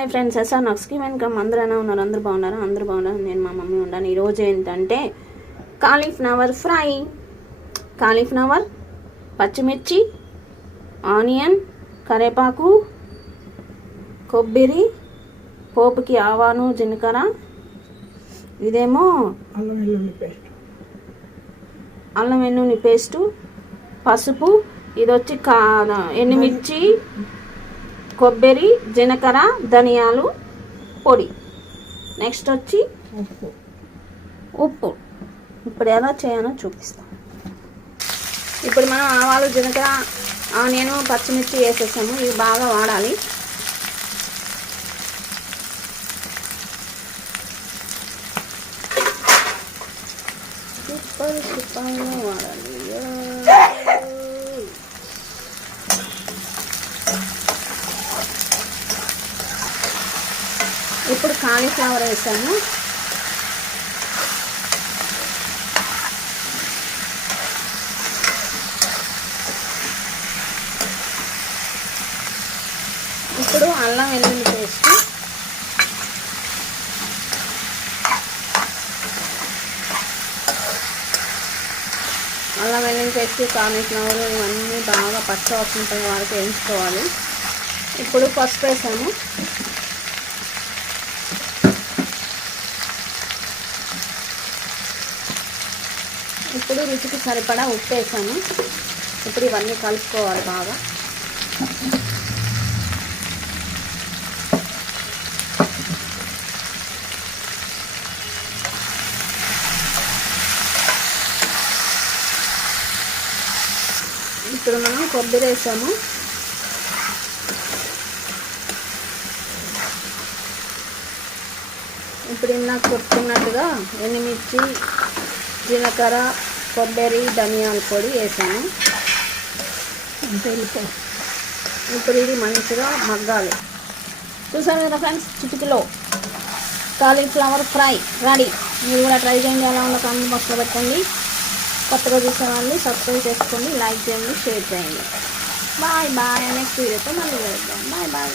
Hi friends, SR నక్స్కి welcome. అందరూ ఉన్నారు, అందరూ బాగున్నారా? అందరూ బాగున్నారు. నేను మా మమ్మీ ఉన్నాను. ఈరోజు ఏంటంటే కాలీఫ్లవర్ ఫ్రై. కాలీఫ్లవర్, పచ్చిమిర్చి, ఆనియన్, కరివేపాకు, కొబ్బరి, పోపుకి ఆవాను, జీలకర్ర, ఇదేమో అల్లం వెల్లుల్లి పేస్టు, పసుపు, ఇది వచ్చి ఎండుమిర్చి, కొబ్బరి, జీలకర్ర, ధనియాలు పొడి. నెక్స్ట్ వచ్చి ఉప్పు. ఇప్పుడు ఎలా చేయాలో చూపిస్తాం. ఇప్పుడు మనం ఆవాలు, జీలకర్ర, ఆనియన్, పచ్చిమిర్చి వేసేసాము. ఇవి బాగా వాడాలి. సూపర్గా వాడాలి. ఇప్పుడు కాలీఫ్లవర్ వేసాము. ఇప్పుడు అల్లం వెల్లుల్లి పేస్ట్, అల్లం వెల్లుల్లి పేస్ట్, కాలీఫ్లవర్ ఇవన్నీ బాగా పచ్చి వాసన వరకు వేయించుకోవాలి. ఇప్పుడు పసుపు వేసాము. ఇప్పుడు రుచికి సరిపడా ఉప్పు వేసాను. ఇప్పుడు ఇవన్నీ కలుపుకోవాలి బాగా. ఇప్పుడు మనం కొబ్బరి వేసాము. ఇప్పుడు ఇందాక కొట్టుకున్నట్టుగా ఎండుమిర్చి, జీలకర్ర, కొబ్బరి, ధనియాల పొడి వేసాను. ఇప్పుడు ఇది మంచిగా మగ్గాలి. చూసారు కదా ఫ్రెండ్స్, చిటికలో కాలీఫ్లవర్ ఫ్రై రెడీ. మీరు కూడా ట్రై చేయండి. ఎలా ఉందో కామెంట్ బాక్స్లో పెట్టండి. కొత్తగా చూసే వాళ్ళు సబ్స్క్రైబ్ చేసుకోండి, లైక్ చేయండి, షేర్ చేయండి. Bye bye. నెక్స్ట్ వీడియోతో మళ్ళీ వెళ్దాం. Bye bye.